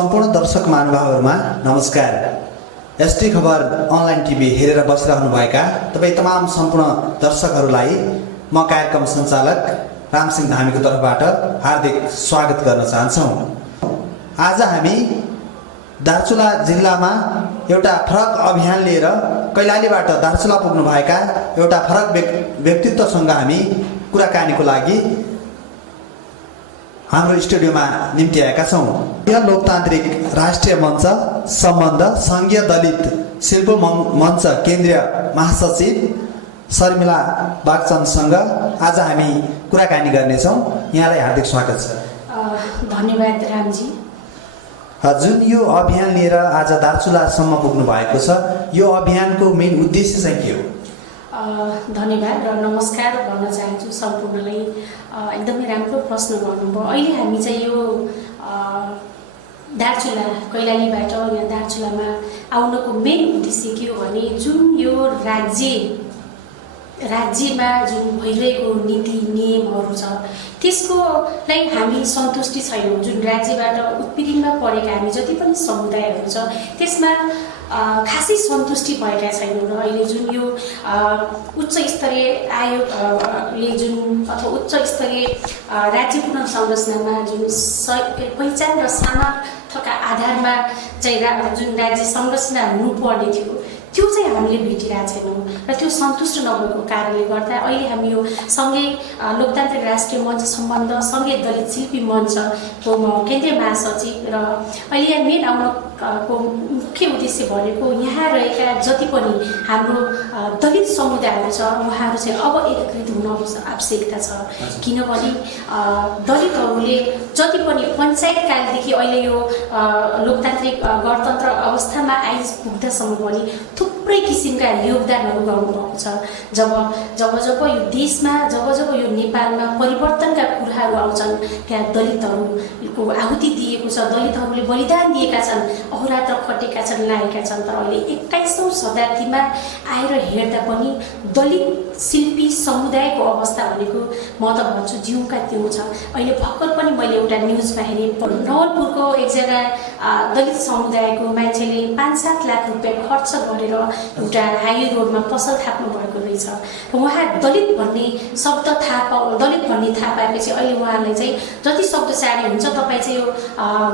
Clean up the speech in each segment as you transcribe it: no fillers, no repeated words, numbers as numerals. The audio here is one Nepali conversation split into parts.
सम्पूर्ण दर्शक महानुभावहरुमा नमस्कार। एसटी खबर अनलाइन टिभी हेरेर बसिरहनुभएका तपाई तमाम सम्पूर्ण दर्शकहरुलाई म कार्यक्रम सञ्चालक रामसिंह धामीको तर्फबाट हार्दिक स्वागत गर्न चाहन्छौं। आज हामी दार्चुला जिल्लामा एउटा फरक अभियान लिएर कैलालीबाट दार्चुला पुग्नु भएका एउटा फरक व्यक्तित्वसँग हामी कुराकानीको लागि हाम्रो स्टुडियोमा निम्ति आएका छौं। यह लोकतान्त्रिक राष्ट्रिय मञ्च सम्बन्ध संघीय दलित शिल्प मञ्च केन्द्रीय महासचिव शर्मिला बागचन्दसँग आज हामी कुराकानी गर्नेछौं। यहाँलाई हार्दिक स्वागत छ। धन्यवाद रामजी। जुन यो अभियान लिएर आज दार्चुलासम्म पुग्नु भएको छ, यो अभियानको मेन उद्देश्य चाहिँ के हो? धन्यवाद र नमस्कार भन्न चाहन्छु सम्पूर्णलाई। एकदमै राम्रो प्रश्न गर्नुभयो। अहिले हामी चाहिँ यो दार्चुला कैलालीबाट यहाँ दार्चुलामा आउनको मेन उद्देश्य के हो भने जुन यो राज्यमा जुन भइरहेको नीति नियमहरू छ त्यसकोलाई हामी सन्तुष्टि छैनौँ। जुन राज्यबाट उत्पीडनमा परेका हामी जति पनि समुदायहरू छ त्यसमा खासै सन्तुष्टि भएका छैनौँ र अहिले जुन यो उच्च स्तरीय आयोगले जुन अथवा उच्च स्तरीय राज्य पुनर्संरचनामा जुन पहिचान र सामर्थ्यका आधारमा चाहिँ जुन राज्य संरचना हुनुपर्ने थियो त्यो चाहिँ हामीले भेटिरहेका छैनौँ र त्यो सन्तुष्ट नभएको कारणले गर्दा अहिले हामी यो सँगै लोकतान्त्रिक राष्ट्रिय मञ्च सम्बन्ध सँगै दलित शिल्पी मञ्चको म केन्द्रीय महासचिव र अहिले यहाँ मेन आउनको मुख्य उद्देश्य भनेको यहाँ रहेका जति पनि हाम्रो दलित समुदायहरू छ उहाँहरू चाहिँ अब एकीकृत हुन आवश्यकता छ। किनभने दलितहरूले जति पनि पञ्चायत कालदेखि अहिले यो लोकतान्त्रिक गणतन्त्र अवस्थामा आइपुग्दासम्म पनि थुप्रै किसिमका योगदानहरू गर्नुभएको छ। जब यो देशमा जब यो नेपालमा परिवर्तनका कुराहरू आउँछन् त्यहाँ दलितहरूको आहुति दिएको छ, दलितहरूले बलिदान दिएका छन्, अहोरात्र खटेका छन्, लागेका छन्। तर अहिले 21औं शताब्दीमा आएर हेर्दा पनि दलित शिल्पी समुदायको अवस्था भनेको म त भन्छु जिउका त्यो छ। अहिले भर्खर पनि मैले एउटा न्युजमा हेरेँ, नवलपुरको एकजना दलित समुदायको मान्छेले 5-7 लाख रुपियाँ खर्च गरेर एउटा हाइवे रोडमा पसल थाप्नु भएको रहेछ। र उहाँ दलित भन्ने शब्द दलित भन्ने थाहा पाएपछि अहिले उहाँलाई चाहिँ जति सक्दो चाँडै हुन्छ तपाईँ चाहिँ यो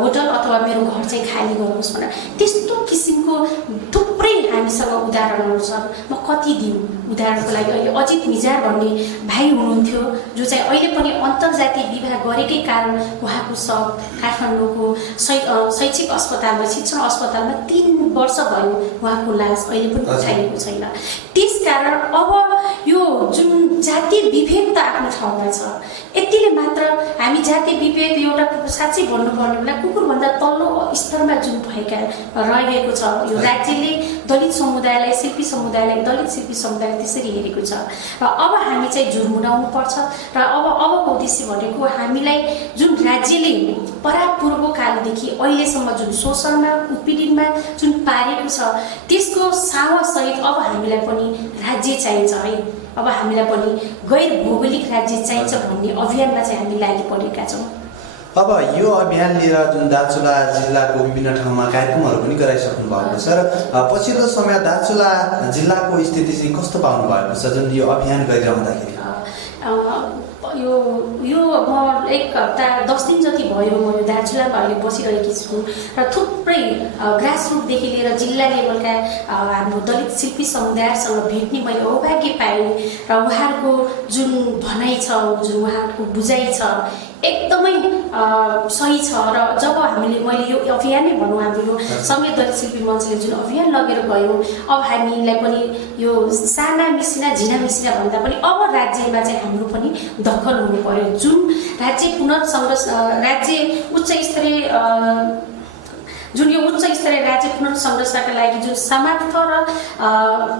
होटल अथवा मेरो घर चाहिँ खाली गर्नुहोस् भनेर त्यस्तो किसिमको थुप्रै हामीसँग उदाहरणहरू छन्। म कति दिउँ उदाहरणको लागि अहिले अजित मिजार भन्ने भाइ हुनुहुन्थ्यो जो चाहिँ अहिले पनि अन्तर्जातीय विवाह गरेकै कारण उहाँको शव काठमाडौँको शैक्षिक अस्पतालमा शिक्षण अस्पतालमा 3 वर्ष भयो उहाँको लास अहिले पनि उठाइएको छैन। त्यसकारण अब यो जुन जातीय विभेद त आफ्नो ठाउँमा छ, यतिले मात्र हामी जातीय विभेद एउटा साँच्चै भन्नुपर्ने बेला कुकुरभन्दा तल्लो स्तरमा जुन भएका रहेको छ। यो राज्यले दलित समुदायलाई शिल्पी समुदायलाई दलित शिल्पी समुदाय त्यसरी हेरेको छ र अब हामी चाहिँ झुर्मुनाउनु पर्छ र अबको उद्देश्य भनेको हामीलाई जुन राज्यले परापूर्वको कालदेखि अहिलेसम्म जुन शोषणमा उत्पीडनमा जुन पारेको छ त्यसको सावासहित अब हामीलाई पनि राज्य चाहिन्छ है। अब हामीलाई पनि गैर भौगोलिक राज्य चाहिन्छ भन्ने अभियानमा चाहिँ हामी लागि परेका छौँ। अब यो अभियान लिएर जुन दार्चुला जिल्लाको विभिन्न ठाउँमा कार्यक्रमहरू पनि गराइसक्नु भएको छ र पछिल्लो समय दार्चुला जिल्लाको स्थिति चाहिँ कस्तो पाउनु भएको छ जुन यो अभियान गरिरहँदाखेरि? यो म 1 हप्ता 10 दिन जति भयो म यो दार्चुलामा अहिले बसिरहेकी छु र थुप्रै ग्रासरुटदेखि लिएर जिल्ला लेभलका हाम्रो दलित शिल्पी समुदायसँग भेट्ने मैले सौभाग्य पाएँ र उहाँहरूको जुन भनाइ छ, जुन उहाँहरूको बुझाइ छ एकदमै सही छ। र जब मैले यो अभियान नै भनौँ हाम्रो यो संघीय दलित शिल्पी मञ्चले जुन अभियान लगेर गयौँ अब हामीलाई पनि यो साना मिसिना झिना मिसिना भन्दा पनि अब राज्यमा चाहिँ हाम्रो पनि दखल हुनु पर्यो। जुन राज्य पुनर्संरचना राज्य उच्च स्तरीय जुन यो उच्च स्तरीय राज्य पुनर्संरचनाका लागि जुन सामर्थ्य र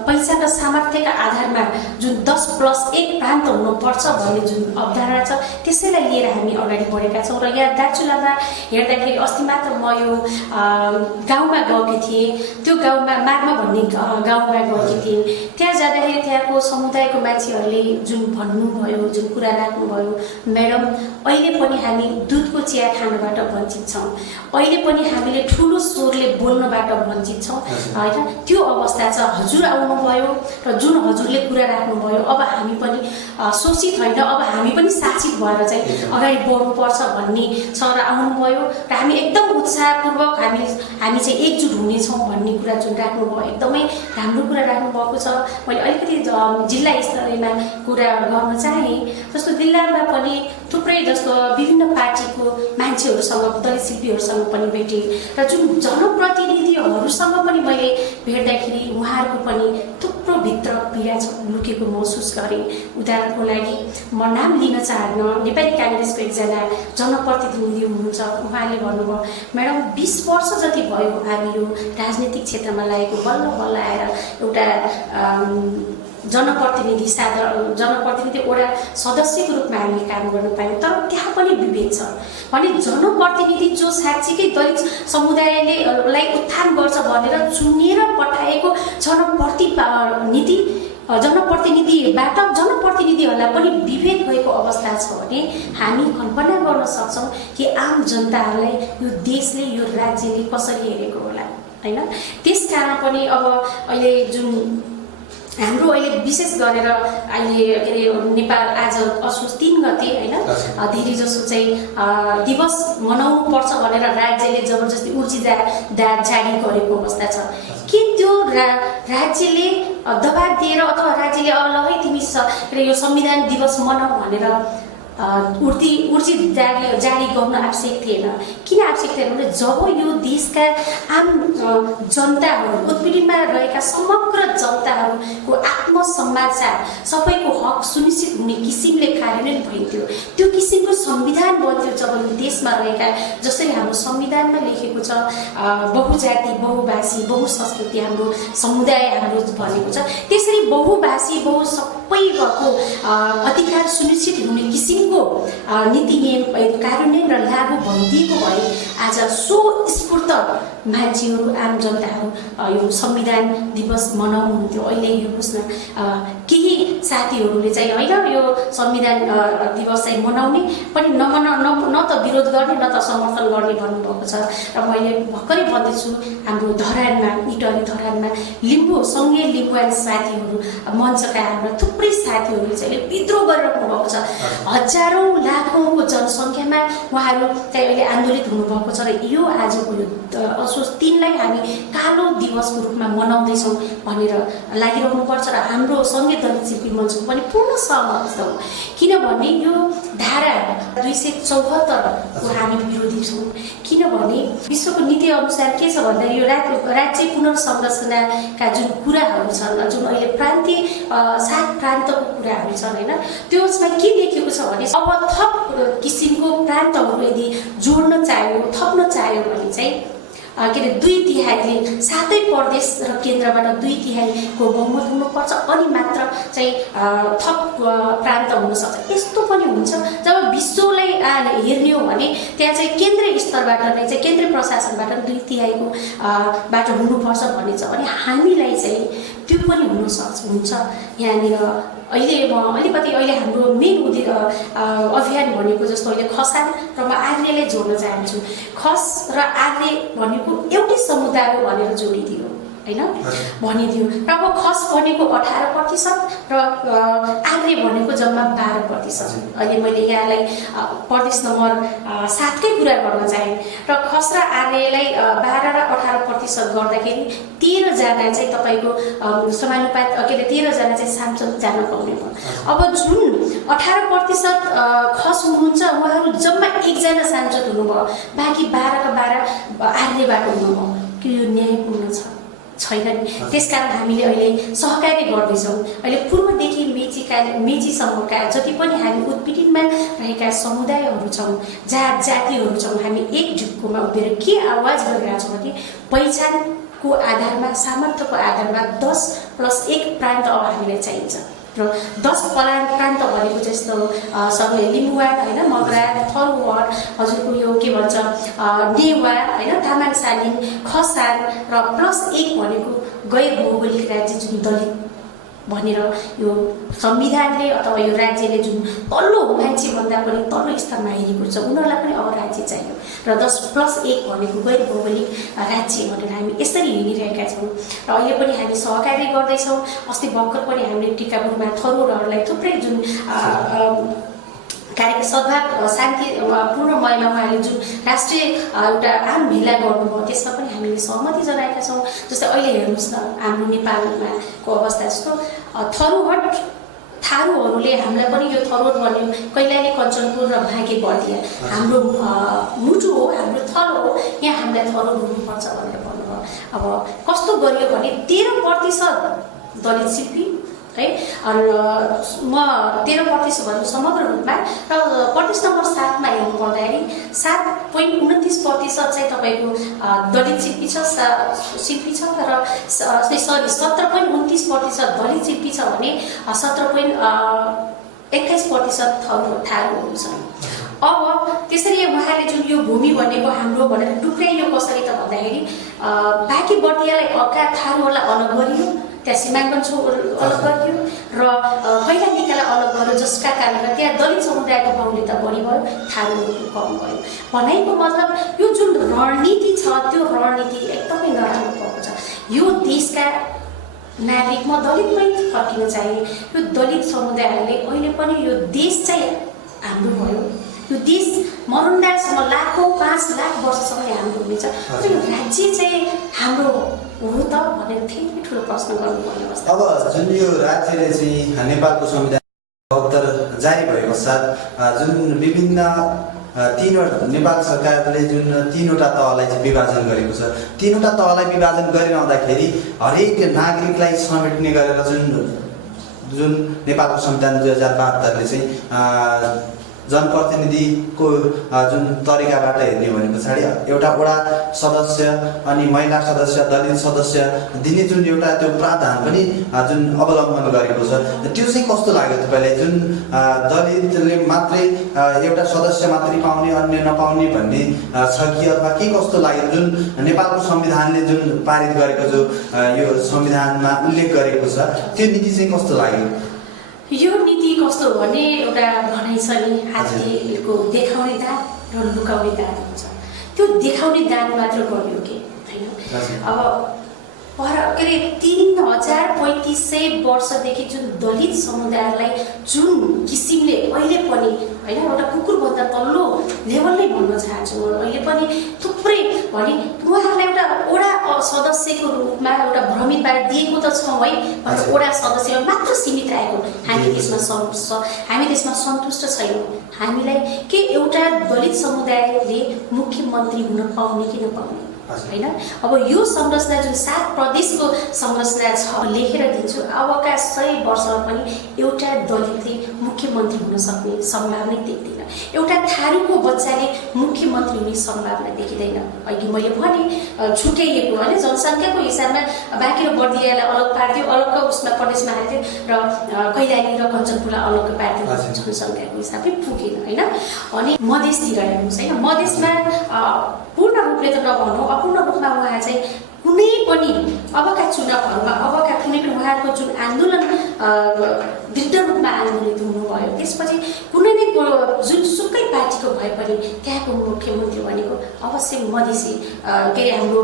पैसा र सामर्थ्यका आधारमा जुन 10+1 प्रान्त हुनुपर्छ भन्ने जुन अवधारणा छ त्यसैलाई लिएर हामी अगाडि बढेका छौँ। र यहाँ दार्चुलामा हेर्दाखेरि अस्ति मात्र म यो गाउँमा गएकी थिएँ। त्यो गाउँमा मार्मा भन्ने गाउँमा गएकी थिएँ। त्यहाँ जाँदाखेरि त्यहाँको समुदायको मान्छेहरूले जुन भन्नुभयो, जुन कुरा राख्नुभयो, म्याडम अहिले पनि हामी दुधको चिया खानबाट वञ्चित छौँ, अहिले पनि हामीले ठुलो स्वरले बोल्नबाट वञ्चित छौँ होइन। त्यो अवस्था छ। हजुर आउनुभयो र जुन हजुरले कुरा राख्नुभयो, अब हामी पनि शोषित होइन, अब हामी पनि शासित भएर चाहिँ अगाडि बढ्नुपर्छ भन्ने छ र आउनुभयो र हामी एकदम उत्साहपूर्वक हामी चाहिँ एकजुट हुनेछौँ भन्ने कुरा जुन राख्नुभयो एकदमै राम्रो कुरा राख्नुभएको छ। मैले अलिकति जिल्ला स्तरमा कुरा गर्न चाहेँ। जस्तो जिल्लामा पनि थुप्रै जस्तो विभिन्न पार्टीको मान्छेहरूसँग, दलित शिल्पीहरूसँग पनि भेटेँ र जुन जनप्रतिनिधिहरूसँग पनि मैले भेट्दाखेरि उहाँहरूको पनि थुप्रो भित्र पीडा लुकेको महसुस गरेँ। उदाहरणको लागि म नाम लिन चाहन्न, नेपाली काङ्ग्रेसको एकजना जनप्रतिनिधि हुनुहुन्छ। उहाँले भन्नुभयो, म्याडम 20 वर्ष जति भयो हामी यो राजनीतिक क्षेत्रमा लागेको, बल्ल बल्ल आएर एउटा जनप्रतिनिधि वडा सदस्यको रूपमा हामीले काम गर्न पायौँ। तर त्यहाँ पनि विभेद छ भने जनप्रतिनिधि जो साँच्चीकै दलित समुदायले उत्थान गर्छ भनेर चुनिएर पठाएको जनप्रतिनिधिबाट जनप्रतिनिधिहरूलाई पनि विभेद भएको अवस्था छ भने हामी कल्पना गर्न सक्छौँ कि आम जनताहरूलाई यो देशले, यो राज्यले कसरी हेरेको होला होइन। त्यसकारण पनि अब अहिले जुन हाम्रो अहिले विशेष गरेर अहिले के अरे नेपाल आज असोज 3 गते होइन धेरै जसो चाहिँ दिवस मनाउनु पर्छ भनेर राज्यले जबरजस्ती उर्जी जारी गरेको अवस्था छ। के त्यो राज्यले दबाब दिएर अथवा राज्यले अब ल है तिमी यो संविधान दिवस मनाऊ भनेर उर्जी जारी गर्न आवश्यक थिएन? किन आवश्यक थिएन भने जब यो देशका आम जनताहरू, उत्पीडनमा रहेका समग्र जनताहरूको आत्मसम्मान साथ सबैको हक सुनिश्चित हुने किसिमले कार्यान्वयन भइन्थ्यो। त्यो किसिमको संविधान बन्थ्यो जब यो देशमा रहेका, जसरी हाम्रो संविधानमा लेखेको छ बहुजाति, बहुभाषी, बहुसंस्कृति हाम्रो समुदाय हाम्रो भनेको छ, त्यसरी बहुभाषी सबैको अधिकार सुनिश्चित हुने किसिमको नीति नियम कार्यान्वयन र लागू भइदिएको भए आज स्फूर्त मान्छेहरू, आम जनताहरू यो संविधान दिवस मनाउनुहुन्थ्यो। अहिले हेर्नुहोस् न, केही साथीहरूले चाहिँ होइन यो संविधान दिवस चाहिँ मनाउने पनि न त विरोध गर्ने न त समर्थन गर्ने भन्नुभएको छ। र मैले भर्खरै भन्दैछु हाम्रो धरानमा, इटली धरानमा सँगै लिम्बुवान साथीहरू, मञ्चका हाम्रा थुप्रै साथीहरूले चाहिँ विद्रोह गरिराख्नु भएको छ। हजारौँ लाखौँको जनसङ्ख्यामा उहाँहरू चाहिँ अहिले आन्दोलित हुनुभएको छ। र यो आजको यो असोज 3 लाई हामी कालो दिवसको रूपमा मनाउँदैछौँ भनेर लागिरहनुपर्छ। र हाम्रो सँगै दलित शिल्पी मञ्चको पनि पूर्ण सहमत छौँ। किनभने यो धारा 274 को हामी विरोधी छौँ। किनभने विश्वको नीति अनुसार के छ भन्दा यो राज्य पुनर्संरचनाका जुन कुराहरू छन्, जुन अहिले प्रान्तीय 7 प्रान्तको कुराहरू छन् होइन, त्यसमा के लेखेको छ भने अब थप किसिमको प्रान्तहरू यदि जोड्न चाह्यो, थप्न चाह्यो भने चाहिँ के अरे 2/3 7 प्रदेश र केन्द्रबाट 2/3 बहुमत हुनुपर्छ अनि मात्र चाहिँ थप प्रान्त हुन सक्छ। यस्तो पनि हुन्छ जब विश्वलाई हेर्ने हो भने त्यहाँ चाहिँ केन्द्रीय स्तरबाट नै चाहिँ केन्द्रीय प्रशासनबाट 2/3 बाट हुनुपर्छ भन्ने छ भने हामीलाई चाहिँ त्यो पनि हुन्छ यहाँनिर। अहिले हाम्रो मेन अभियान भनेको जस्तो अहिले खसान र म आर्यलाई जोड्न चाहन्छु। खस र आर्य भनेको एउटै समुदाय हो भनेर जोडिदियो होइन, भनिदियो। र अब खस भनेको 18% र आर्य भनेको जम्मा 12%। अहिले मैले यहाँलाई प्रदेश नम्बर 7 कै कुरा गर्न चाहेँ। र खस र आर्यलाई 12 र 18% गर्दाखेरि 13 जना चाहिँ तपाईँको समानुपात के अरे 13 जना चाहिँ सांसद जान पाउने भयो। अब जुन 18% खस हुनुहुन्छ उहाँहरू जम्मा 1 जना सांसद हुनुभयो, बाँकी 12 का 12 आर्यबाट हुनुभयो। कि यो न्यायपूर्ण छ छैन नि। त्यसकारण हामीले अहिले सहकार्य गर्दैछौँ। अहिले पूर्वदेखि मेचीसम्मका जति पनि हामी उत्पीडनमा रहेका समुदायहरू छौँ, जातिहरू छौँ, हामी एकजुटकोमा उभिएर के आवाज गरिरहेका छौँ भने पहिचानको आधारमा, सामर्थ्यको आधारमा 10+1 प्रान्त अब हामीलाई चाहिन्छ। र 10 प्रान्त भनेको जस्तो सबै लिम्बुवान होइन, मगरा, थरुवार, हजुरको यो के भन्छ नेवा होइन, तामाङ सालिङ, खसान र +1 भनेको गैर भौगोलिक राज्य जुन दलित भनेर यो संविधानले अथवा यो राज्यले जुन तल्लो मान्छेभन्दा पनि तल्लो स्तरमा हेरेको छ, उनीहरूलाई पनि अब राज्य चाहियो। र 10+1 भनेको गैर भौगोलिक राज्य भनेर हामी यसरी हिँडिरहेका छौँ। र अहिले पनि हामी सहकार्य गर्दैछौँ। अस्ति भर्खर पनि हामीले टिकापुरमा थरुरहरूलाई थुप्रै जुन कार्यक्रम सद्भाव शान्तिपूर्णमयमा उहाँले जुन राष्ट्रिय एउटा आम भेला गर्नुभयो, त्यसमा पनि हामीले सहमति जनाएका छौँ। जस्तै अहिले हेर्नुहोस् न हाम्रो नेपालमाको अवस्था जस्तो थारूहरूले हामीलाई पनि यो थरोट भन्यो, कैलाली कञ्चनपुर र भागे बर्दिया हाम्रो मुटु हो, हाम्रो थलो हो, यहाँ हामीलाई थरोट हुनुपर्छ भनेर भन्नुभयो। अब कस्तो गरियो भने 13% दलित शिल्पी है, म 13% भन्नु समग्र रूपमा, र प्रदेश नम्बर 7 मा हेर्नु पर्दाखेरि 7.29% चाहिँ तपाईँको दलित शिल्पी छ र 17.29% दलित शिल्पी छ भने 17.21% थारूहरू छन्। अब त्यसरी उहाँले जुन यो भूमि भनेको हाम्रो भनेर टुक्राइयो कसरी त भन्दाखेरि बाँकी बर्दियालाई थारूहरूलाई अलग गरियो, त्यहाँ सीमाङ्कन अलग गरियो र कैलालीकालाई अलग गर्यो, जसका कारणले त्यहाँ दलित समुदायको बाहुल्यता बढी भयो, थारूहरूको कम भयो। भनाइको मतलब यो जुन रणनीति छ त्यो रणनीति एकदमै नराम्रो भएको छ। यो देशका नागरिकमा दलितमै फर्किन चाहिए। यो दलित समुदायहरूले अहिले पनि यो देश चाहिँ हाम्रो भयो, यो देश मरुन्डासम्म 5 लाख वर्षसम्म हाम्रो हुनेछ, तर यो राज्य चाहिँ हाम्रो हो त भनेर धेरै ठुलो प्रश्न गर्नुपर्ने अवस्था। अब जुन यो राज्यले चाहिँ नेपालको संविधान 72 जारी भए पश्चात जुन विभिन्न नेपाल सरकारले जुन 3वटा तहलाई चाहिँ विभाजन गरेको छ, 3वटा तहलाई विभाजन गरिरहँदाखेरि हरेक नागरिकलाई समेट्ने गरेर जुन नेपालको संविधान 2072 ले चाहिँ जनप्रतिनिधिको जुन तरिकाबाट हेर्ने भने पछाडि एउटा वडा सदस्य अनि महिला सदस्य, दलित सदस्य दिने जुन एउटा त्यो प्रावधान पनि जुन अवलम्बन गरेको छ, त्यो चाहिँ कस्तो लाग्यो तपाईँलाई? जुन दलितले मात्रै एउटा सदस्य मात्रै पाउने, अन्य नपाउने भन्ने छ कि अथवा के कस्तो लाग्यो? जुन नेपालको संविधानले जुन पारित गरेको जो यो संविधानमा उल्लेख गरेको छ, त्यो नीति चाहिँ कस्तो लाग्यो? यो नीति कस्तो भने एउटा भनाइ छ नि, हात्तीको देखाउने दान र लुकाउने दान हुन्छ। त्यो देखाउने दान मात्र गरियो कि होइन। अब के अरे 3500 वर्षदेखि जुन दलित समुदायलाई जुन किसिमले अहिले पनि होइन एउटा कुकुरभन्दा तल्लो लेभल नै भन्न चाहन्छु म, अहिले पनि थुप्रै भने उहाँहरूलाई एउटा वडा सदस्यको रूपमा एउटा भ्रमित पारेर दिएको त छौँ है, वडा सदस्यमा मात्र सीमित रहेको हामी त्यसमा सन्तुष्ट छैनौँ। हामीलाई के एउटा दलित समुदायले मुख्यमन्त्री हुन पाउने कि नपाउने होइन। अब यो संरचना जुन 7 प्रदेशको संरचना छ लेखेर दिन्छु, अबका 100 वर्षमा पनि एउटा दलितले मुख्यमन्त्री हुन सक्ने सम्भावना देख्दैन। एउटा थारूको बच्चाले मुख्यमन्त्री हुने सम्भावना देखिँदैन। अघि मैले भने छुट्याइएको होइन, जनसङ्ख्याको हिसाबमा बाँकी र बर्दियालाई अलग पारिदियो, अलग उसमा प्रदेशमा हालिदियो र कैलाली र कञ्चनपुरलाई अलग पारिदियो, जनसङ्ख्याको हिसाबले पुगेन होइन। अनि मधेसतिर हेर्नुहोस् होइन, मधेसमा पूर्ण रूपले त नभनौँ, अपूर्ण रूपमा उहाँ चाहिँ कुनै पनि अबका चुनावहरूमा अबका कुनै पनि उहाँको जुन आन्दोलन दृढ रूपमा आन्दोलित हुनुभयो, त्यसपछि कुनै नै जुनसुकै पार्टीको भए पनि त्यहाँको मुख्यमन्त्री भनेको अवश्य मधेसी के अरे हाम्रो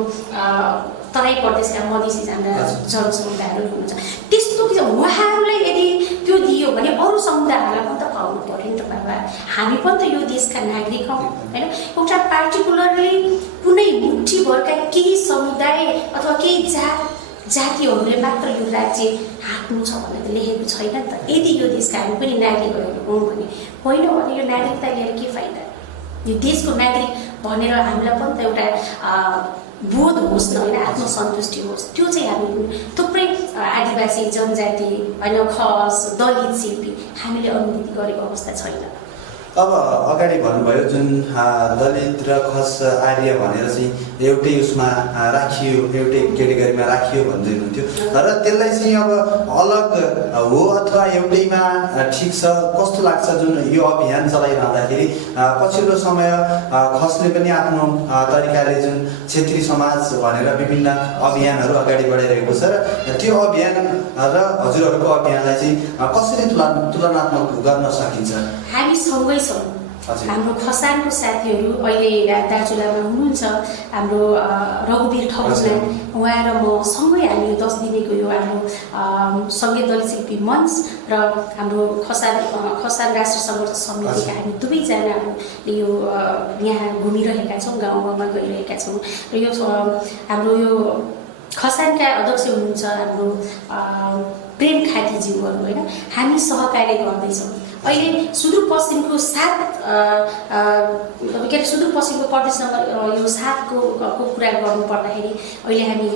तराई प्रदेशका मधेसी हाम्रा जनसमुदायहरू हुनुहुन्छ। त्यस्तो कि उहाँहरूलाई यदि त्यो दियो भने अरू समुदायहरूलाई पनि त पाउनु पर्यो नि त बाबा। हामी पनि त यो देशका नागरिक हौँ होइन। एउटा पार्टिकुलरली कुनै मुठीभरका केही समुदाय अथवा केही जातिहरूले मात्र यो राज्य हाँक्नु छ भनेर लेखेको छैन नि त। यदि यो देशका हामी पनि नागरिकहरू हौँ भने होइन भने यो नागरिकता लिएर के फाइदा? यो देशको नागरिक भनेर हामीलाई पनि त एउटा बोध होस् न होइन, आत्मसन्तुष्टि होस्, त्यो चाहिँ हामी थुप्रै आदिवासी जनजाति होइन, खस दलित शिल्पी हामीले अनुभूति गरेको अवस्था छैन। अब अगाडि भन्नुभयो जुन दलित र खस आर्य भनेर चाहिँ एउटै उसमा राखियो, एउटै क्याटेगोरीमा राखियो भन्दै हुनुहुन्थ्यो, र त्यसलाई चाहिँ अब अलग हो अथवा एउटैमा ठिक छ कस्तो लाग्छ? जुन यो अभियान चलाइरहँदाखेरि पछिल्लो समय खसले पनि आफ्नो तरिकाले जुन क्षेत्री समाज भनेर विभिन्न अभियानहरू अगाडि बढाइरहेको छ, र त्यो अभियान र हजुरहरूको अभियानलाई चाहिँ कसरी तुलनात्मक गर्न सकिन्छ? हामी सँगै छौँ। हाम्रो खसानको साथीहरू अहिले दार्चुलामा हुनुहुन्छ, हाम्रो रघुवीर ठौजला, उहाँ र म सँगै हामी 10 दिनेको यो हाम्रो सङ्गीत दलित शिल्पी मञ्च र हाम्रो खसान राष्ट्र सङ्घर्ष समितिका हामी दुवैजनाले यो यहाँ घुमिरहेका छौँ, गाउँ गाउँमा गइरहेका छौँ। र यो हाम्रो यो खसानका अध्यक्ष हुनुहुन्छ हाम्रो प्रेम खातीज्यूहरू होइन, हामी सहकार्य गर्दैछौँ। अहिले सुदूरपश्चिमको 7 के अरे सुदूरपश्चिमको प्रदेश नम्बर यो 7 को कुरा गर्नुपर्दाखेरि अहिले हामी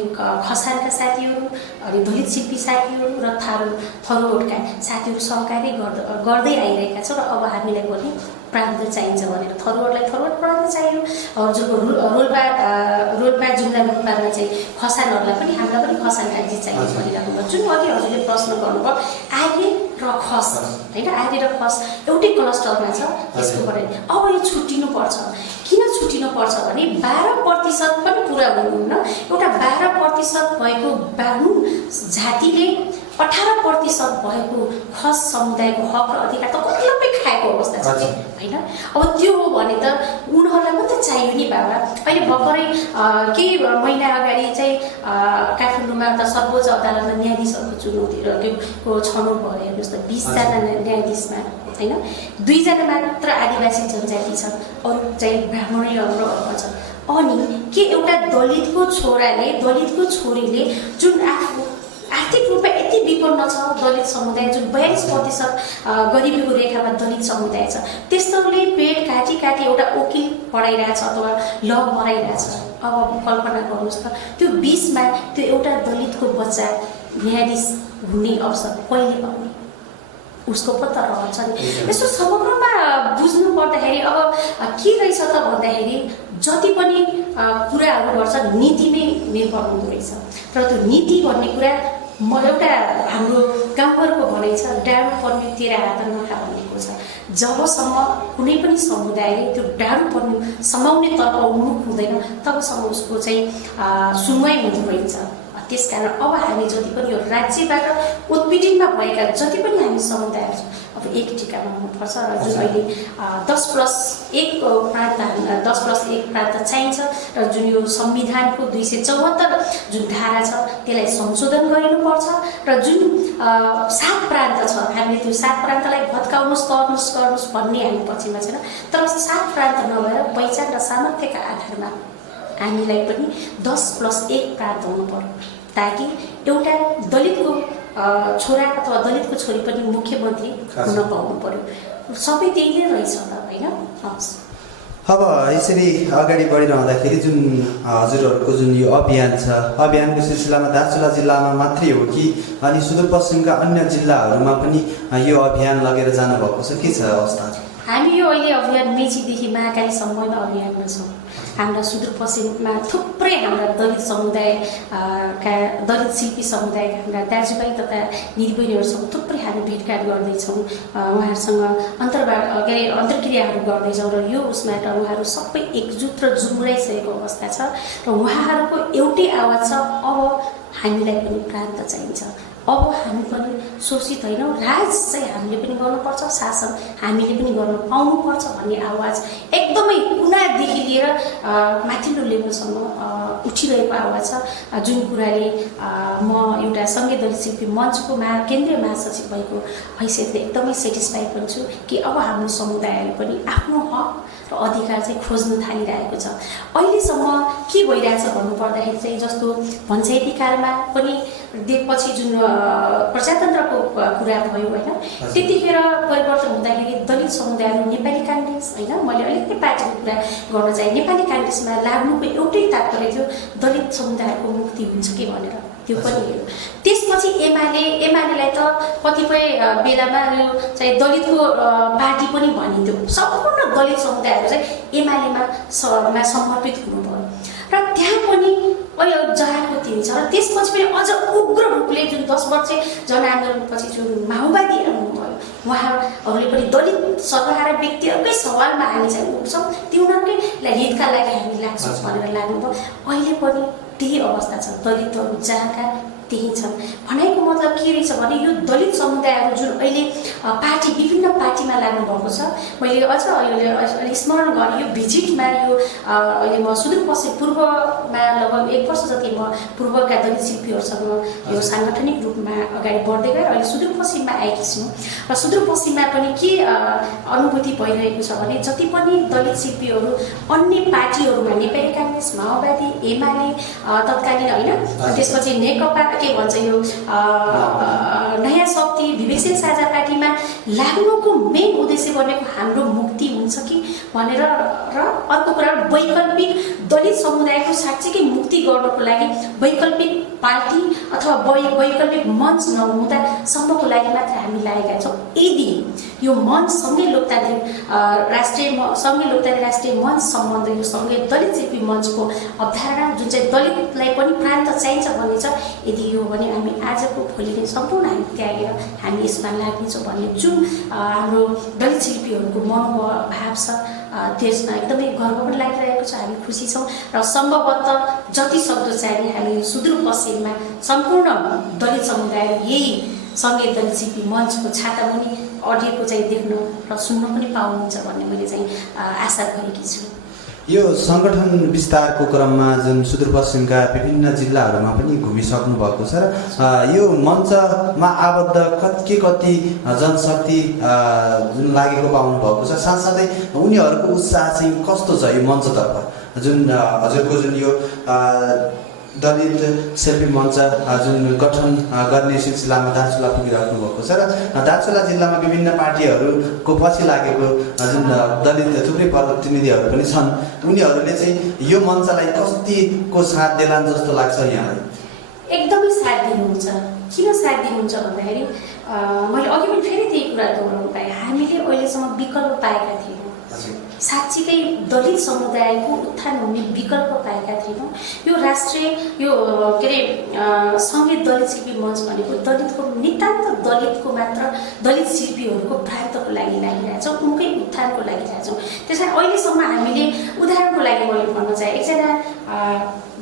खसानका साथीहरू अनि दलित शिल्पी साथीहरू र थरोटका साथीहरू सहकार्य गर्दै आइरहेका छौँ। र अब हामीलाई पनि प्रान्त चाहिन्छ भनेर थरोटलाई थरोट प्रान्त चाहियो, हजुरको रोल्पा जुम्ला रोल्पामा चाहिँ खसानहरूलाई पनि हामीलाई पनि खसान राज्य चाहियो भनिराख्नु भयो। जुन अघि हजुरले प्रश्न गर्नुभयो आर्य र खस होइन, आर्य र खस एउटै क्लस्टरमा छ, त्यसको पनि अब यो छुट्टिनुपर्छ। किन छुट्टिनुपर्छ भने 12% पनि पुरा हुनुहुन्न। एउटा 12% भएको बाहुन जातिले 18% भएको खस समुदायको हक र अधिकार त कतिलाई खाएको अवस्था छ होइन। अब त्यो हो भने त उनीहरूलाई मात्रै चाहियो नि बाबा। अहिले भर्खरै केही महिना अगाडि चाहिँ काठमाडौँमा एउटा सर्वोच्च अदालतमा न्यायाधीशहरूको चुनौती र त्यो छनौट भयो। हेर्नुहोस् त 20 जना न्यायाधीशमा होइन 2 जना मात्र आदिवासी जनजाति छन्, अरू चाहिँ ब्राह्मणै र छ। अनि के एउटा दलितको छोराले दलितको छोरीले जुन आफू आर्थिक रूपमा यति विपन्न छ दलित समुदाय, जुन 42% गरिबीको रेखामा दलित समुदाय छ, त्यस्तोले पेट काटी काटी एउटा वकिल पढाइरहेछ अथवा ल पढाइरहेछ। अब कल्पना गर्नुहोस् त त्यो 20मा त्यो एउटा दलितको बच्चा न्यायाधीश हुने अवसर कहिले पाउने? उसको पो त रहन्छ नि। यसो समग्रमा बुझ्नु पर्दाखेरि अब के रहेछ त भन्दाखेरि जति पनि कुराहरू गर्छ नीतिमै निर्भर हुँदो रहेछ। तर त्यो नीति भन्ने कुरा एउटा हाम्रो गाउँघरको भनाइ छ, डाँडो पर्ने तेरा हात नखा भनेको छ। जबसम्म कुनै पनि समुदायले त्यो डाँडो पर्ने समाउने तर्फ उन्मुख हुँदैन तबसम्म उसको चाहिँ सुनवाई हुँदो रहेछ। त्यसकारण अब हामी जति पनि यो राज्यबाट उत्पीडनमा भएका जति पनि हामी समुदायहरू छौँ अब एक टिकामा हुनुपर्छ। र जुन अहिले 10+1 प्रान्त चाहिन्छ र जुन यो संविधानको 274 जुन धारा छ त्यसलाई संशोधन गरिनुपर्छ। र जुन 7 प्रान्त छ हामीले त्यो 7 प्रान्तलाई भत्काउनुहोस् भन्ने हामी पक्षमा छैन, तर 7 प्रान्त नभएर पहिचान र सामर्थ्यका आधारमा हामीलाई पनि 10+1 प्रान्त हुनु पर्यो, ताकि एउटा दलितको छोरा अथवा दलितको छोरी पनि मुख्यमन्त्री हुन पाउनु पर्यो। सबै त्यही नै रहेछ त होइन। अब यसरी अगाडि बढिरहँदाखेरि जुन हजुरहरूको जुन यो अभियान छ, अभियानको सिलसिलामा दार्चुला जिल्लामा मात्रै हो कि अनि सुदूरपश्चिमका अन्य जिल्लाहरूमा पनि यो अभियान लगेर जानुभएको छ? के छ अवस्था? हामी यो अहिले अभियान मेचीदेखि महाकालीसम्ममा अभियानमा छौँ। हाम्रा सुदूरपश्चिममा थुप्रै हाम्रा दलित समुदायका दलित शिल्पी समुदायका हाम्रा दाजुभाइ तथा दिदीबहिनीहरूसँग थुप्रै हामी भेटघाट गर्दैछौँ, उहाँहरूसँग अन्तर्क्रियाहरू गर्दैछौँ। र यो उसबाट उहाँहरू सबै एकजुट र जुमुराइसकेको अवस्था छ र उहाँहरूको एउटै आवाज छ, अब हामीलाई पनि प्रान्त चाहिन्छ, अब हामी पनि शोषित होइनौँ, राज चाहिँ हामीले पनि गर्नुपर्छ, शासन हामीले पनि गर्न पाउनुपर्छ भन्ने आवाज एकदमै कुनादेखि लिएर माथिल्लो लेभलसम्म उठिरहेको आवाज छ। जुन कुराले म एउटा सङ्गीत दलित शिल्पी मञ्चको केन्द्रीय महासचिव भएको हैसियतले एकदमै सेटिस्फाइड हुन्छु कि अब हाम्रो समुदायले पनि आफ्नो हक र अधिकार चाहिँ खोज्न थालिरहेको छ। अहिलेसम्म के भइरहेछ भन्नुपर्दाखेरि चाहिँ जस्तो पञ्चायती कालमा पनि पछि जुन प्रजातन्त्रको कुरा भयो होइन, त्यतिखेर परिवर्तन हुँदाखेरि दलित समुदायहरू नेपाली काङ्ग्रेस होइन, मैले अलिकति पार्टीको कुरा गर्न चाहे, नेपाली काङ्ग्रेसमा लाग्नुको एउटै तात्पर्य थियो दलित समुदायको मुक्ति हुन्छ कि भनेर, त्यो पनि हेऱ्यो। त्यसपछि एमालेलाई त कतिपय बेलामा यो चाहिँ दलितको पार्टी पनि भनिन्थ्यो। सम्पूर्ण दलित समुदायहरू चाहिँ एमालेमा समर्पित हुनुभयो र त्यहाँ पनि अहिले जयाको दिन छ र त्यसपछि पनि अझ उग्र रूपले जुन 10 वर्ष जनआन्दोलनपछि जुन माओवादी आउनुभयो, उहाँहरूले पनि दलित सर्वहारा व्यक्तिहरूकै सवालमा हामी चाहिँ उठ्छौँ, तिनीहरूकै हितका लागि हामी लाग्छौँ भनेर लाग्नुभयो। अहिले पनि त्यही अवस्था छ, दलितहरू जहाँका त्यही छन्। भनाइको मतलब के रहेछ भने यो दलित समुदायहरू जुन अहिले विभिन्न पार्टीमा लाग्नु भएको छ, मैले अझ अहिले स्मरण गरेँ यो भिजिटमा, यो अहिले म सुदूरपश्चिम पूर्वमा लगभग 1 वर्ष जति म पूर्वका दलित शिल्पीहरूसँग यो साङ्गठनिक रूपमा अगाडि बढ्दै गएर अहिले सुदूरपश्चिममा आएकी छु र सुदूरपश्चिममा पनि के अनुभूति भइरहेको छ भने जति पनि दलित शिल्पीहरू अन्य पार्टीहरूमा नेपाली काङ्ग्रेस, माओवादी, एमाले तत्कालीन होइन, त्यसपछि नेकपा के भन्छ यो नयाँ शक्ति, विवेकशील साझा पार्टीमा लाग्नुको मेन उद्देश्य भनेको हाम्रो मुक्ति हुन्छ कि भनेर र अर्को कुरा वैकल्पिक दलित समुदायको साँच्चीकै मुक्ति गर्नको लागि वैकल्पिक पार्टी अथवा वैकल्पिक मञ्च नहुँदासम्मको लागि मात्र हामी लागेका छौँ। यदि यो मञ्च सँगै लोकतान्त्रिक राष्ट्रिय मञ्च सम्बन्ध, यो सँगै दलित शिल्पी मञ्चको अवधारणा जुन चाहिँ दलितलाई पनि प्राण त चाहिन्छ भन्ने छ, यदि यो भने हामी आजको भोलिको सम्पूर्ण हामी त्यागेर हामी यसमा लाग्नेछौँ भन्ने जुन हाम्रो दलित शिल्पीहरूको मनोभाव छ, त्यसमा एकदमै गर्व पनि लागिरहेको छ। हामी खुसी छौँ र सम्भवतः जति सक्दो चाहिँ हामी सुदूरपश्चिममा सम्पूर्ण दलित समुदाय यही सँगै दलित शिल्पी मञ्चको छातामुनि अडिएको चाहिँ देख्न र सुन्न पनि पाउनुहुन्छ भन्ने मैले चाहिँ आशा गरेकी छु। यो सङ्गठन विस्तारको क्रममा जुन सुदूरपश्चिमका विभिन्न जिल्लाहरूमा पनि घुमिसक्नु भएको छ र यो मञ्चमा आबद्ध कति जनशक्ति जुन लागेको पाउनु भएको छ, साथसाथै उनीहरूको उत्साह चाहिँ कस्तो छ यो मञ्चतर्फ, जुन हजुरको जुन यो दलित शिल्पी मञ्च जुन गठन गर्ने सिलसिलामा दार्चुला पुगिराख्नु भएको छ र दार्चुला जिल्लामा विभिन्न पार्टीहरूको पछि लागेको जुन दलित थुप्रै प्रतिनिधिहरू पनि छन्, उनीहरूले चाहिँ यो मञ्चलाई कतिको साथ देलान् जस्तो लाग्छ यहाँलाई? एकदमै साथ दिनुहुन्छ। किन साथ दिनुहुन्छ भन्दाखेरि मैले अघि पनि फेरि त्यही कुरा दोहोऱ्याउनु पाएँ, हामीले अहिलेसम्म विकल्प पाएका थियौँ, साँच्चीकै दलित समुदायको उत्थान हुने विकल्प पाएका थिएनौँ। यो राष्ट्रिय यो के अरे सँगै दलित शिल्पी मञ्च भनेको दलितको नितान्त दलितको मात्र दलित शिल्पीहरूको प्रान्तको लागि लागिरहेछौँ, उनकै उत्थानको लागि रहेछौँ। त्यस कारण अहिलेसम्म हामीले उदाहरणको लागि मैले भन्न चाहे, एकजना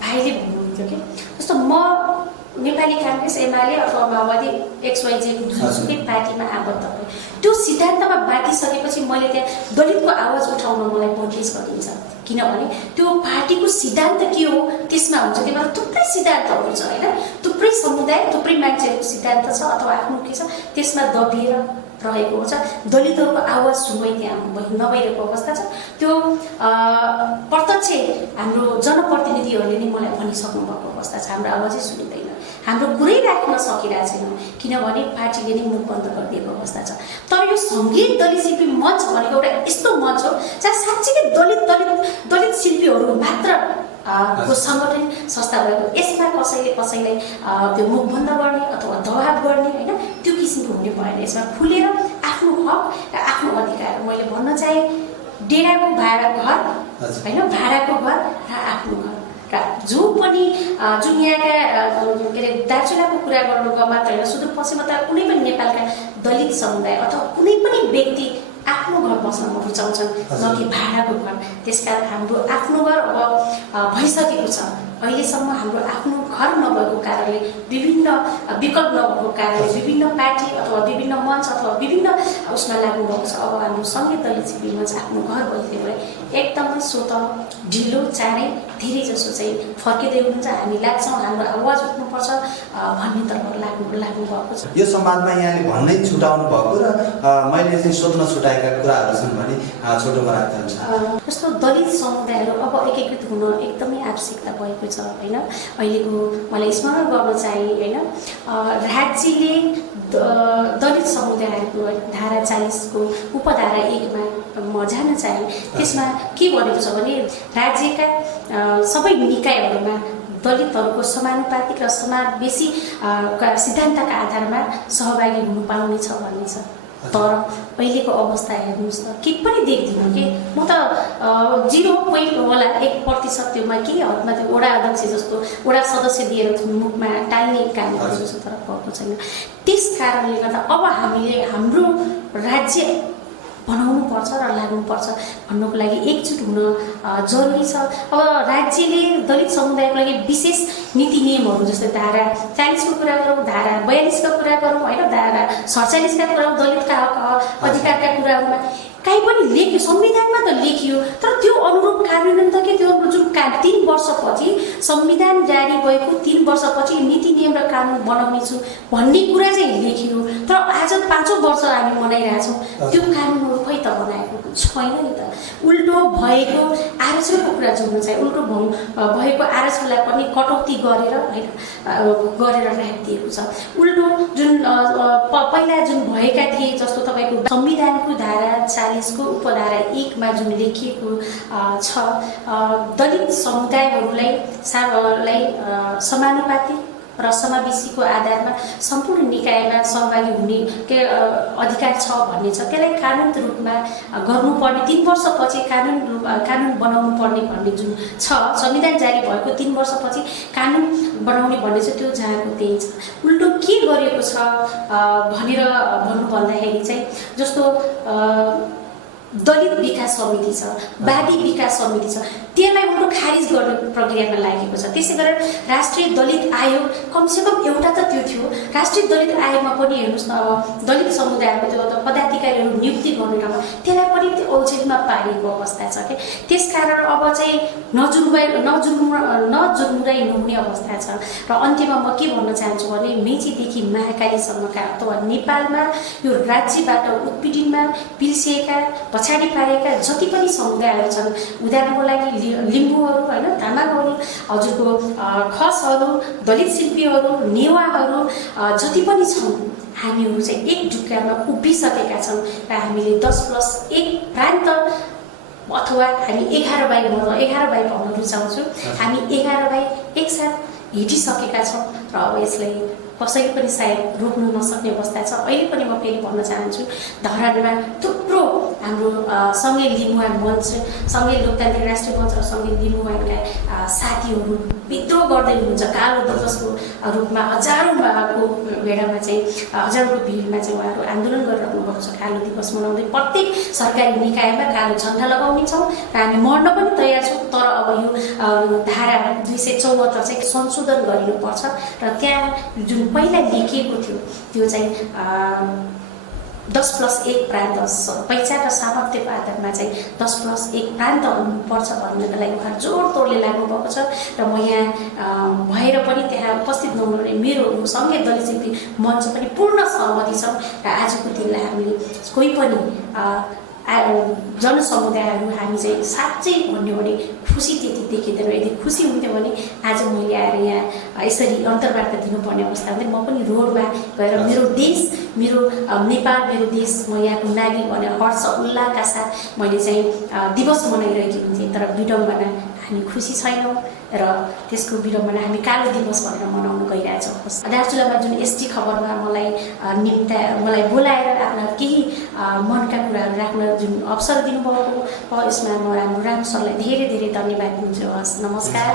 भाइले भन्नुहुन्थ्यो कि जस्तो म नेपाली काङ्ग्रेस, एमाले अथवा माओवादी XYZ जुनसुकै पार्टीमा आबद्ध भएँ, त्यो सिद्धान्तमा बाँधिसकेपछि मैले त्यहाँ दलितको आवाज उठाउन मलाई बन्देज गरिन्छ, किनभने त्यो पार्टीको सिद्धान्त के हो त्यसमा हुन्छ। त्यही भएर थुप्रै सिद्धान्तहरू छ होइन, थुप्रै समुदाय, थुप्रै मान्छेहरूको सिद्धान्त छ अथवा आफ्नो के छ त्यसमा दबिएर रहेको छ। दलितहरूको आवाज सुन्दै त्यहाँ नभइरहेको अवस्था छ। त्यो प्रत्यक्ष हाम्रो जनप्रतिनिधिहरूले नै मलाई भनिसक्नु भएको अवस्था छ, हाम्रो आवाजै सुनिँदैन, हाम्रो कुरै राख्न सकिरहेको छैन, किनभने पार्टीले नै मुख बन्द गरिदिएको अवस्था छ। तर यो सङ्गीत दलित शिल्पी मञ्च भनेको एउटा यस्तो मञ्च हो जहाँ साँच्चीकै दलित शिल्पीहरू मात्र को सङ्गठन संस्था भएको, यसमा कसैलाई त्यो मुख बन्द गर्ने अथवा दबाब गर्ने होइन, त्यो किसिमको हुने भएन। यसमा खुलेर आफ्नो हक र आफ्नो अधिकार, मैले भन्न चाहे डेराको भाडा घर होइन, भाडाको घर र आफ्नो घर, र जो पनि जुन यहाँका के अरे दार्चुलाको कुरा गर्नुको मात्र होइन, सुदूरपश्चिममा त कुनै पनि नेपालका दलित समुदाय अथवा कुनै पनि व्यक्ति आफ्नो घर बस्न रुचाउँछन्, न कि भाडाको घर। त्यसकारण हाम्रो आफ्नो घर अब भइसकेको छ। अहिलेसम्म हाम्रो आफ्नो घर नभएको कारणले, विभिन्न विकल्प नभएको कारणले विभिन्न पार्टी अथवा विभिन्न मञ्च अथवा विभिन्न उसमा लाग्नुभएको छ। अब हाम्रो सँगै दलित शिल्पी मञ्च आफ्नो घर भइदियो भने एकदमै स्वत ढिलो चाँडै धेरै जसो चाहिँ फर्किँदै हुनुहुन्छ। हामी लाग्छौँ, हाम्रो आवाज उठ्नुपर्छ, भन्नेतर्फ लाग्नु भएको छ। यो संवादमा यहाँले भन्नै छुटाउनु भएको र मैले चाहिँ सोध्न छुटाएका कुराहरू छन् भने छोटोमा राख्दा हुन्छ। जस्तो दलित समुदायहरू अब एकीकृत हुन एकदमै आवश्यकता भएको छ होइन। अहिलेको मलाई स्मरण गर्न चाहे होइन, राज्यले दलित समुदायहरूको धारा 40 को उपधारा 1 मा म जान चाहे त्यसमा के भनेको छ भने राज्यका सबै निकायहरूमा दलितहरूको समानुपातिक र समावेशी सिद्धान्तका आधारमा सहभागी हुनु पाउने छ भन्ने छ। तर अहिलेको अवस्था हेर्नुहोस् त के पनि देख्दिनँ कि म त 0.1% त्योमा केही हदमा त्यो वडा अध्यक्ष जस्तो वडा सदस्य दिएर मुखमा टाल्ने काम गरेको छ तर भएको छैन। त्यस कारणले गर्दा अब हामीले हाम्रो राज्य बनाउनु पर्छ र लाग्नुपर्छ भन्नको लागि एकजुट हुन जरुरी छ। अब राज्यले दलित समुदायको लागि विशेष नीति नियमहरू जस्तै धारा 40 को कुरा गरौँ, धारा 42 का कुरा गरौँ होइन, धारा 47 का कुरा दलितका हक अधिकारका कुराहरूमा काहीँ पनि लेख्यो, संविधानमा त लेखियो तर त्यो अनुरूप कार्यान्वयन त के त्यो जुन 3 वर्षपछि संविधान जारी भएको 3 वर्षपछि नीति नियम र कानुन बनाउने छु भन्ने कुरा चाहिँ लेखियो तर आज 5औं वर्ष हामी मनाइरहेछौँ त्यो कानुनहरू खै त बनाएको छैन नि त। उल्टो भएको आरक्षणको कुरा जोड्न चाहिँ उल्टो भएको आरक्षणलाई पनि कटौती गरेर होइन गरेर राखिदिएको छ। उल्टो जुन पहिला जुन भएका थिए जस्तो तपाईँको संविधानको धारा 40 को उपधारा 1 मा जुन लेखिएको छ दलित समुदायहरूलाई समानुपातिक र समावेशीको आधारमा सम्पूर्ण निकायमा सहभागी हुने के अधिकार छ भन्ने छ। त्यसलाई कानुन रूपमा गर्नुपर्ने 3 वर्षपछि कानुन बनाउनु पर्ने भन्ने जुन छ संविधान जारी भएको 3 वर्षपछि कानुन बनाउने भन्ने चाहिँ त्यो जहाँको त्यही छ। उल्टो के गरेको छ भनेर भन्नु भन्दाखेरि चाहिँ जस्तो दलित विकास समिति छ, वादी विकास समिति छ, त्यसलाई उल्टो खारिज गर्ने प्रक्रियामा लागेको छ। त्यसै गरेर राष्ट्रिय दलित आयोग कमसेकम एउटा त त्यो थियो। राष्ट्रिय दलित आयोगमा पनि हेर्नुहोस् न अब दलित समुदायको त्यो पदाधिकारीहरू नियुक्ति गर्ने ठाउँमा त्यसलाई पनि त्यो औचेलमा पारिएको अवस्था छ कि त्यसकारण अब चाहिँ नजुर्मुराई नहुने अवस्था छ। र अन्त्यमा म के भन्न चाहन्छु भने मेचीदेखि महाकालीसम्मका अथवा नेपालमा यो राज्यबाट उत्पीडनमा पिल्सिएका पछाडि पारेका जति पनि समुदायहरू छन् उदाहरणको लागि लिम्बूहरू होइन, तामाङहरू, हजुरको खसहरू, दलित शिल्पीहरू, नेवाहरू जति पनि छन् हामीहरू चाहिँ एक ढुक्कामा उभिसकेका छौँ र हामीले 10+1 प्रान्त अथवा हामी 11/11 भन्न रुचाउँछु। हामी 11/1 एकसाथ हिटिसकेका छौँ र अब यसलाई कसैले पनि सायद रोक्न नसक्ने अवस्था छ। अहिले पनि म फेरि भन्न चाहन्छु धरानमा थुप्रो हाम्रो सँगै लिम्बुवान मञ्च, सँगै लोकतान्त्रिक राष्ट्रिय मञ्च र सँगै लिम्बुवानका साथीहरू विद्रोह गर्दै हुनुहुन्छ। कालो दिवसको रूपमा हजारौँको भेडामा चाहिँ हजारौँको भिडमा चाहिँ उहाँहरू आन्दोलन गरिरहनु भएको छ। कालो दिवस मनाउँदै प्रत्येक सरकारी निकायमा कालो झन्डा लगाउने छौँ र हामी मर्न पनि तयार छौँ। तर अब यो धारा 274 चाहिँ संशोधन गरिनुपर्छ र त्यहाँ जुन पहिला लेखिएको थियो त्यो चाहिँ 10+1 प्रान्त पहिचान र सामर्थ्यको आधारमा चाहिँ 10+1 प्रान्त हुनुपर्छ भन्नको लागि उहाँ जोडतोडले लाग्नुभएको छ र म यहाँ भएर पनि त्यहाँ उपस्थित नहुनु मेरो सँगै दलित शिल्पी मञ्च पनि पूर्ण सहमति छौँ र आजको दिनलाई हामीले कोही पनि जनसमुदायहरू हामी चाहिँ साँच्चै भन्यो भने खुसी त्यति देखिँदैन। यदि खुसी हुन्थ्यो भने आज मैले आएर यहाँ यसरी अन्तर्वार्ता दिनुपर्ने अवस्था हुन्थ्यो। म पनि रोडमा गएर मेरो देश, मेरो नेपाल, मेरो देश, म यहाँको नागरिक भनेर हर्ष उल्लासका साथ मैले चाहिँ दिवस मनाइरहेकी हुन्थेँ। तर विडम्बना हामी खुसी छैनौँ र त्यसको विडम्बना हामी कालो दिवस भनेर मनाउन गइरहेछौँ। दार्चुलामा जुन एसटी खबरमा मलाई बोलाएर आफ्ना केही मनका कुराहरू राख्न जुन अवसर दिनुभएको यसमा म हाम्रो राम सरलाई धेरै धेरै धन्यवाद दिन्छु। हस्, नमस्कार।